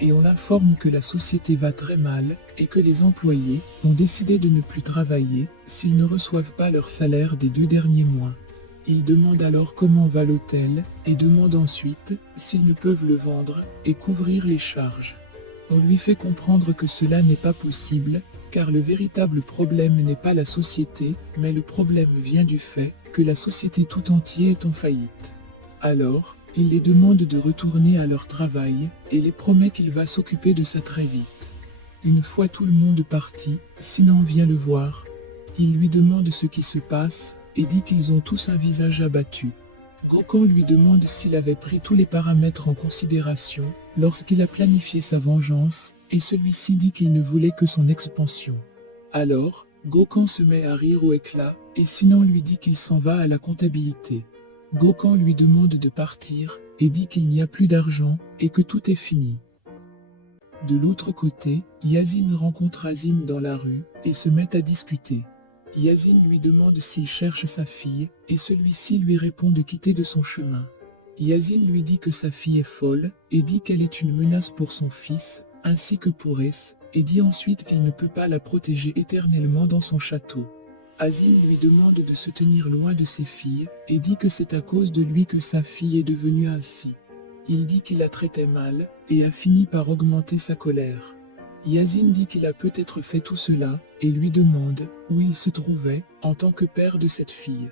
et on l'informe que la société va très mal et que les employés ont décidé de ne plus travailler s'ils ne reçoivent pas leur salaire des 2 derniers mois. Il demande alors comment va l'hôtel et demande ensuite s'ils ne peuvent le vendre et couvrir les charges. On lui fait comprendre que cela n'est pas possible, car le véritable problème n'est pas la société, mais le problème vient du fait que la société tout entière est en faillite. Alors, il les demande de retourner à leur travail et les promet qu'il va s'occuper de ça très vite. Une fois tout le monde parti, Sinan vient le voir. Il lui demande ce qui se passe et dit qu'ils ont tous un visage abattu. Gokhan lui demande s'il avait pris tous les paramètres en considération lorsqu'il a planifié sa vengeance, et celui-ci dit qu'il ne voulait que son expansion. Alors, Gokhan se met à rire au éclat, et Sinan lui dit qu'il s'en va à la comptabilité. Gokhan lui demande de partir, et dit qu'il n'y a plus d'argent, et que tout est fini. De l'autre côté, Yazin rencontre Azim dans la rue, et se met à discuter. Yazin lui demande s'il cherche sa fille, et celui-ci lui répond de quitter de son chemin. Yazin lui dit que sa fille est folle, et dit qu'elle est une menace pour son fils, ainsi que pour Es, et dit ensuite qu'il ne peut pas la protéger éternellement dans son château. Azim lui demande de se tenir loin de ses filles, et dit que c'est à cause de lui que sa fille est devenue ainsi. Il dit qu'il la traitait mal, et a fini par augmenter sa colère. Yazin dit qu'il a peut-être fait tout cela, et lui demande où il se trouvait en tant que père de cette fille.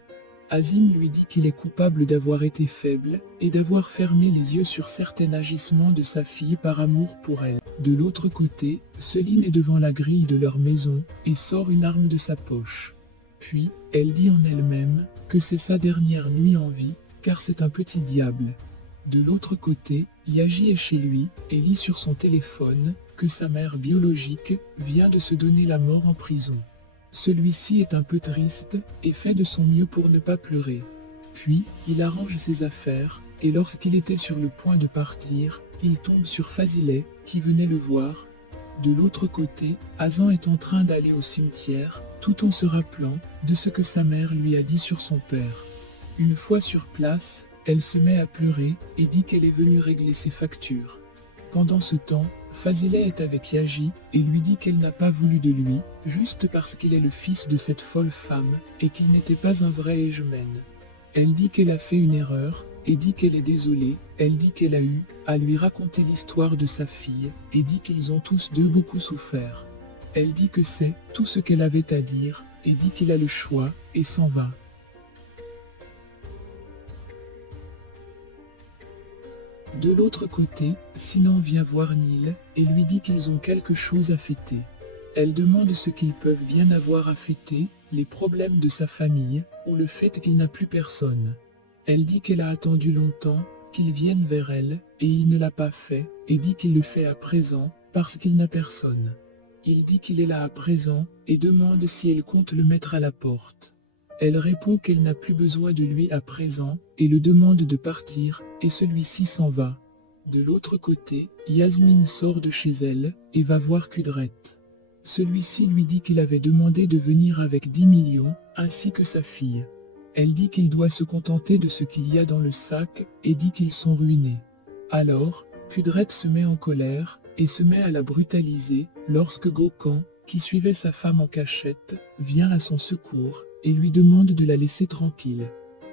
Azim lui dit qu'il est coupable d'avoir été faible, et d'avoir fermé les yeux sur certains agissements de sa fille par amour pour elle. De l'autre côté, Selim est devant la grille de leur maison, et sort une arme de sa poche. Puis, elle dit en elle-même que c'est sa dernière nuit en vie, car c'est un petit diable. De l'autre côté, Yaji est chez lui et lit sur son téléphone que sa mère biologique vient de se donner la mort en prison. Celui-ci est un peu triste et fait de son mieux pour ne pas pleurer. Puis, il arrange ses affaires et lorsqu'il était sur le point de partir, il tombe sur Fazileh qui venait le voir. De l'autre côté, Hazan est en train d'aller au cimetière tout en se rappelant de ce que sa mère lui a dit sur son père. Une fois sur place, elle se met à pleurer et dit qu'elle est venue régler ses factures. Pendant ce temps, Fazileh est avec Yaji et lui dit qu'elle n'a pas voulu de lui, juste parce qu'il est le fils de cette folle femme et qu'il n'était pas un vrai Ejmen. Elle dit qu'elle a fait une erreur et dit qu'elle est désolée. Elle dit qu'elle a eu à lui raconter l'histoire de sa fille et dit qu'ils ont tous deux beaucoup souffert. Elle dit que c'est tout ce qu'elle avait à dire et dit qu'il a le choix et s'en va. De l'autre côté, Sinan vient voir Nil et lui dit qu'ils ont quelque chose à fêter. Elle demande ce qu'ils peuvent bien avoir à fêter, les problèmes de sa famille ou le fait qu'il n'a plus personne. Elle dit qu'elle a attendu longtemps qu'il vienne vers elle et il ne l'a pas fait et dit qu'il le fait à présent parce qu'il n'a personne. Il dit qu'il est là à présent et demande si elle compte le mettre à la porte. Elle répond qu'elle n'a plus besoin de lui à présent et le demande de partir et celui-ci s'en va. De l'autre côté, Yasmine sort de chez elle et va voir Kudret. Celui-ci lui dit qu'il avait demandé de venir avec 10 millions ainsi que sa fille. Elle dit qu'il doit se contenter de ce qu'il y a dans le sac et dit qu'ils sont ruinés. Alors, Kudret se met en colère et se met à la brutaliser lorsque Gokhan, qui suivait sa femme en cachette, vient à son secours et lui demande de la laisser tranquille.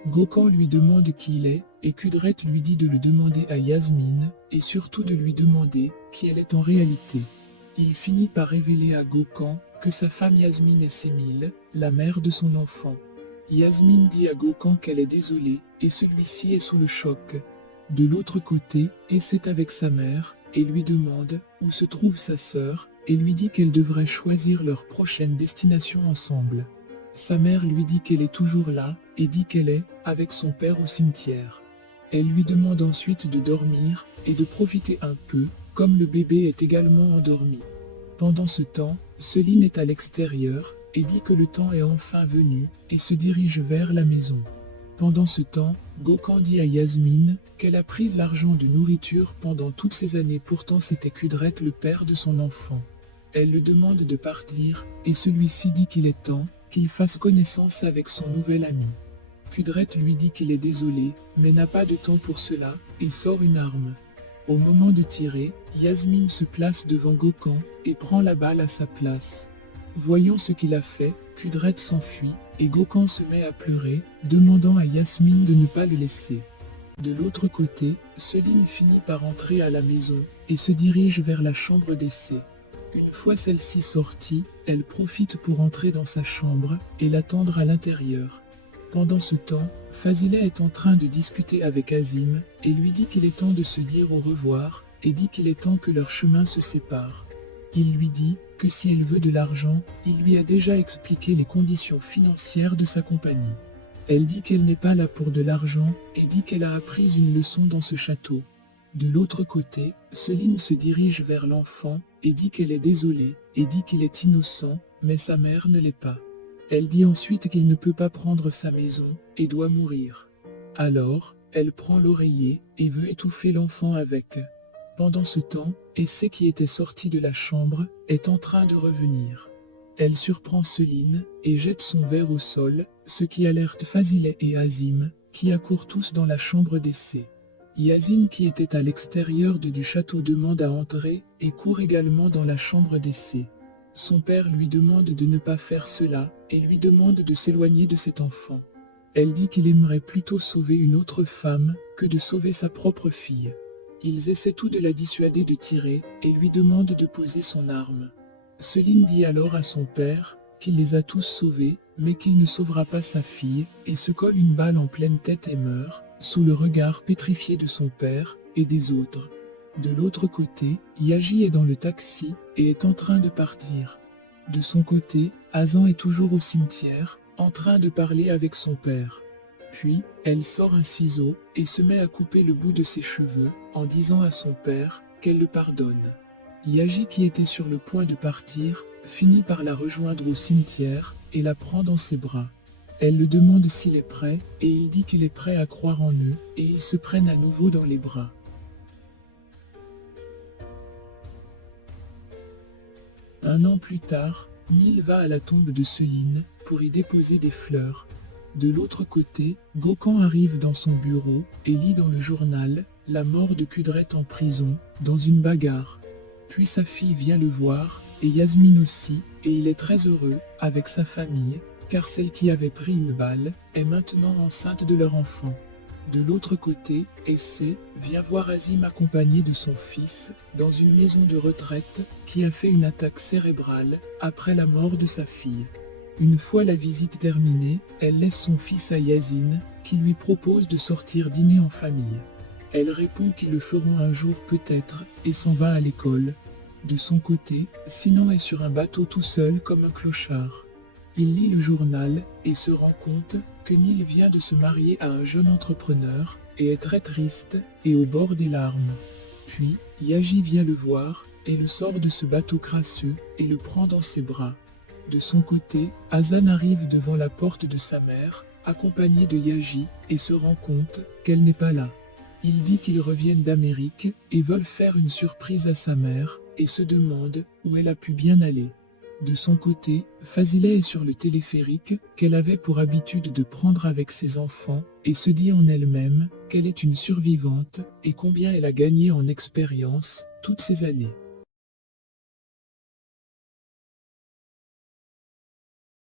Gokhan lui demande qui il est et Kudret lui dit de le demander à Yasmine et surtout de lui demander qui elle est en réalité. Il finit par révéler à Gokhan que sa femme Yasmine est Semil, la mère de son enfant. Yasmine dit à Gokhan qu'elle est désolée et celui-ci est sous le choc. De l'autre côté, Es est avec sa mère et lui demande où se trouve sa sœur et lui dit qu'elle devrait choisir leur prochaine destination ensemble. Sa mère lui dit qu'elle est toujours là et dit qu'elle est avec son père au cimetière. Elle lui demande ensuite de dormir et de profiter un peu, comme le bébé est également endormi. Pendant ce temps, Selim est à l'extérieur et dit que le temps est enfin venu et se dirige vers la maison. Pendant ce temps, Gokhan dit à Yasmine qu'elle a pris l'argent de nourriture pendant toutes ces années, pourtant c'était Kudret le père de son enfant. Elle le demande de partir et celui-ci dit qu'il est temps qu'il fasse connaissance avec son nouvel ami. Kudret lui dit qu'il est désolé, mais n'a pas de temps pour cela, et sort une arme. Au moment de tirer, Yasmine se place devant Gökhan et prend la balle à sa place. Voyant ce qu'il a fait, Kudret s'enfuit et Gökhan se met à pleurer, demandant à Yasmine de ne pas le laisser. De l'autre côté, Selin finit par entrer à la maison et se dirige vers la chambre d'essai. Une fois celle-ci sortie, elle profite pour entrer dans sa chambre et l'attendre à l'intérieur. Pendant ce temps, Fazileh est en train de discuter avec Azim et lui dit qu'il est temps de se dire au revoir et dit qu'il est temps que leurs chemins se séparent. Il lui dit que si elle veut de l'argent, il lui a déjà expliqué les conditions financières de sa compagnie. Elle dit qu'elle n'est pas là pour de l'argent et dit qu'elle a appris une leçon dans ce château. De l'autre côté, Selin se dirige vers l'enfant et dit qu'elle est désolée et dit qu'il est innocent, mais sa mère ne l'est pas. Elle dit ensuite qu'il ne peut pas prendre sa maison et doit mourir. Alors, elle prend l'oreiller et veut étouffer l'enfant avec. Pendant ce temps, Essay qui était sorti de la chambre est en train de revenir. Elle surprend Selin et jette son verre au sol, ce qui alerte Fazileh et Azim, qui accourent tous dans la chambre d'Essay. Yazin qui était à l'extérieur du château demande à entrer et court également dans la chambre d'Essay. Son père lui demande de ne pas faire cela et lui demande de s'éloigner de cet enfant. Elle dit qu'il aimerait plutôt sauver une autre femme que de sauver sa propre fille. Ils essaient tous de la dissuader de tirer et lui demandent de poser son arme. Selin dit alors à son père qu'il les a tous sauvés, mais qu'il ne sauvera pas sa fille, et se colle une balle en pleine tête et meurt, sous le regard pétrifié de son père et des autres. De l'autre côté, Yaji est dans le taxi et est en train de partir. De son côté, Hazan est toujours au cimetière, en train de parler avec son père. Puis, elle sort un ciseau et se met à couper le bout de ses cheveux, en disant à son père qu'elle le pardonne. Yaji qui était sur le point de partir, finit par la rejoindre au cimetière et la prend dans ses bras. Elle le demande s'il est prêt et il dit qu'il est prêt à croire en eux et ils se prennent à nouveau dans les bras. Un an plus tard, Nil va à la tombe de Selin pour y déposer des fleurs. De l'autre côté, Gökhan arrive dans son bureau et lit dans le journal la mort de Kudret en prison, dans une bagarre. Puis sa fille vient le voir, et Yasmine aussi, et il est très heureux, avec sa famille, car celle qui avait pris une balle est maintenant enceinte de leur enfant. De l'autre côté, Essay vient voir Azim accompagné de son fils, dans une maison de retraite, qui a fait une attaque cérébrale, après la mort de sa fille. Une fois la visite terminée, elle laisse son fils à Yazin, qui lui propose de sortir dîner en famille. Elle répond qu'ils le feront un jour peut-être, et s'en va à l'école. De son côté, Sinan est sur un bateau tout seul comme un clochard. Il lit le journal et se rend compte que Nil vient de se marier à un jeune entrepreneur et est très triste et au bord des larmes. Puis, Yaji vient le voir et le sort de ce bateau crasseux et le prend dans ses bras. De son côté, Hazan arrive devant la porte de sa mère, accompagné de Yaji, et se rend compte qu'elle n'est pas là. Ils disent qu'ils reviennent d'Amérique et veulent faire une surprise à sa mère et se demandent où elle a pu bien aller. De son côté, Fazileh est sur le téléphérique qu'elle avait pour habitude de prendre avec ses enfants et se dit en elle-même qu'elle est une survivante et combien elle a gagné en expérience toutes ces années.